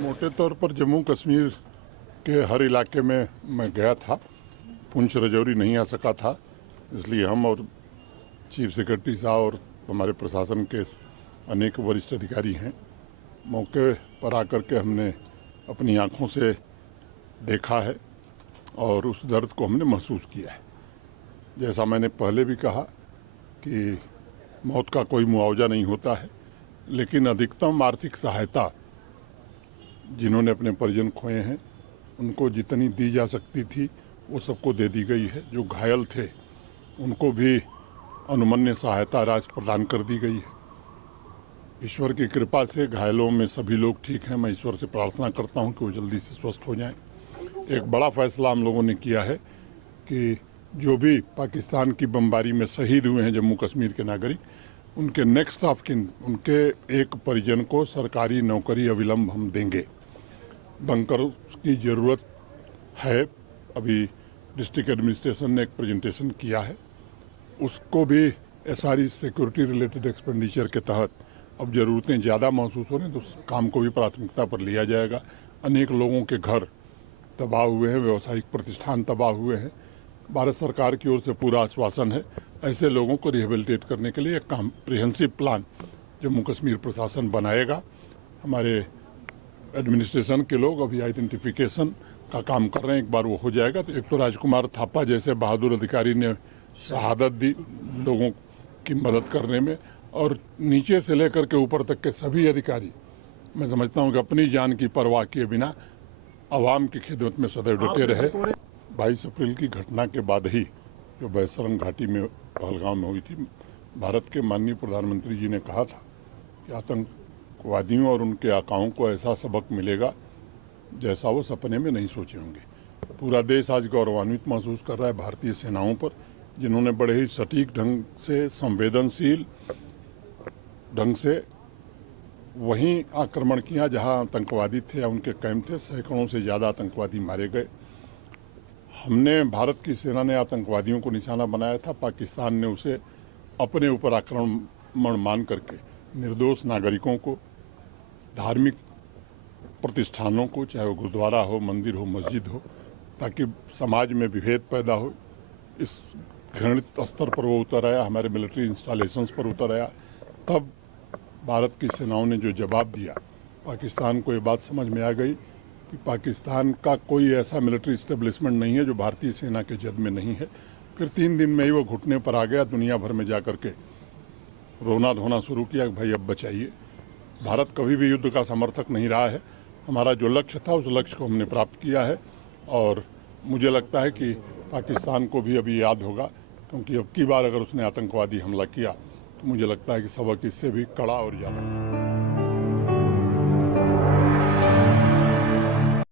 मोटे तौर पर जम्मू कश्मीर के हर इलाके में मैं गया था। पुंछ राजौरी नहीं आ सका था, इसलिए हम और चीफ सेक्रेटरी साहब और हमारे प्रशासन के अनेक वरिष्ठ अधिकारी हैं। मौके पर आकर के हमने अपनी आंखों से देखा है और उस दर्द को हमने महसूस किया है। जैसा मैंने पहले भी कहा कि मौत का कोई मुआवजा नहीं होता है, लेकिन अधिकतम आर्थिक सहायता जिन्होंने अपने परिजन खोए हैं उनको जितनी दी जा सकती थी वो सबको दे दी गई है। जो घायल थे उनको भी अनुमन्य सहायता राशि प्रदान कर दी गई है। ईश्वर की कृपा से घायलों में सभी लोग ठीक हैं। मैं ईश्वर से प्रार्थना करता हूं कि वो जल्दी से स्वस्थ हो जाएं। एक बड़ा फैसला हम लोगों ने किया है कि जो भी पाकिस्तान की बमबारी में शहीद हुए हैं जम्मू कश्मीर के नागरिक, उनके नेक्स्ट ऑफ किन, उनके एक परिजन को सरकारी नौकरी अविलंब हम देंगे। बंकर की ज़रूरत है। अभी डिस्ट्रिक्ट एडमिनिस्ट्रेशन ने एक प्रेजेंटेशन किया है, उसको भी एसआरई सिक्योरिटी रिलेटेड एक्सपेंडिचर के तहत अब ज़रूरतें ज़्यादा महसूस हो रही हैं तो उस काम को भी प्राथमिकता पर लिया जाएगा। अनेक लोगों के घर तबाह हुए हैं, व्यावसायिक प्रतिष्ठान तबाह हुए हैं। भारत सरकार की ओर से पूरा आश्वासन है ऐसे लोगों को रिहेबिलिटेट करने के लिए एक कॉम्प्रिहेंसिव प्लान जम्मू कश्मीर प्रशासन बनाएगा। हमारे एडमिनिस्ट्रेशन के लोग अभी आइडेंटिफिकेशन का काम कर रहे हैं। एक बार वो हो जाएगा तो एक तो राजकुमार थापा जैसे बहादुर अधिकारी ने शहादत दी लोगों की मदद करने में, और नीचे से लेकर के ऊपर तक के सभी अधिकारी मैं समझता हूँ कि अपनी जान की परवाह किए बिना आवाम की खिदमत में सदैव डटे रहे। 22 अप्रैल की घटना के बाद ही जो बैसरन घाटी में पहलगाम में हुई थी, भारत के माननीय प्रधानमंत्री जी ने कहा था कि आतंकवादियों और उनके आकाओं को ऐसा सबक मिलेगा जैसा वो सपने में नहीं सोचे होंगे। पूरा देश आज गौरवान्वित महसूस कर रहा है भारतीय सेनाओं पर, जिन्होंने बड़े ही सटीक ढंग से, संवेदनशील ढंग से वहीं आक्रमण किया जहां आतंकवादी थे या उनके कैंप थे। सैकड़ों से ज़्यादा आतंकवादी मारे गए। हमने, भारत की सेना ने आतंकवादियों को निशाना बनाया था, पाकिस्तान ने उसे अपने ऊपर आक्रमण मान करके निर्दोष नागरिकों को, धार्मिक प्रतिष्ठानों को, चाहे वो गुरुद्वारा हो, मंदिर हो, मस्जिद हो, ताकि समाज में विभेद पैदा हो, इस घृणित स्तर पर वो उतर आया, हमारे मिलिट्री इंस्टॉलेशंस पर उतर आया। तब भारत की सेनाओं ने जो जवाब दिया, पाकिस्तान को ये बात समझ में आ गई कि पाकिस्तान का कोई ऐसा मिलिट्री इस्टेब्लिशमेंट नहीं है जो भारतीय सेना के जद में नहीं है। फिर 3 दिन में ही वो घुटने पर आ गया, दुनिया भर में जाकर के रोना धोना शुरू किया कि भाई अब बचाइए। भारत कभी भी युद्ध का समर्थक नहीं रहा है। हमारा जो लक्ष्य था उस लक्ष्य को हमने प्राप्त किया है, और मुझे लगता है कि पाकिस्तान को भी अभी याद होगा, क्योंकि अब की बार अगर उसने आतंकवादी हमला किया तो मुझे लगता है कि सबक इससे भी कड़ा और ज़्यादा।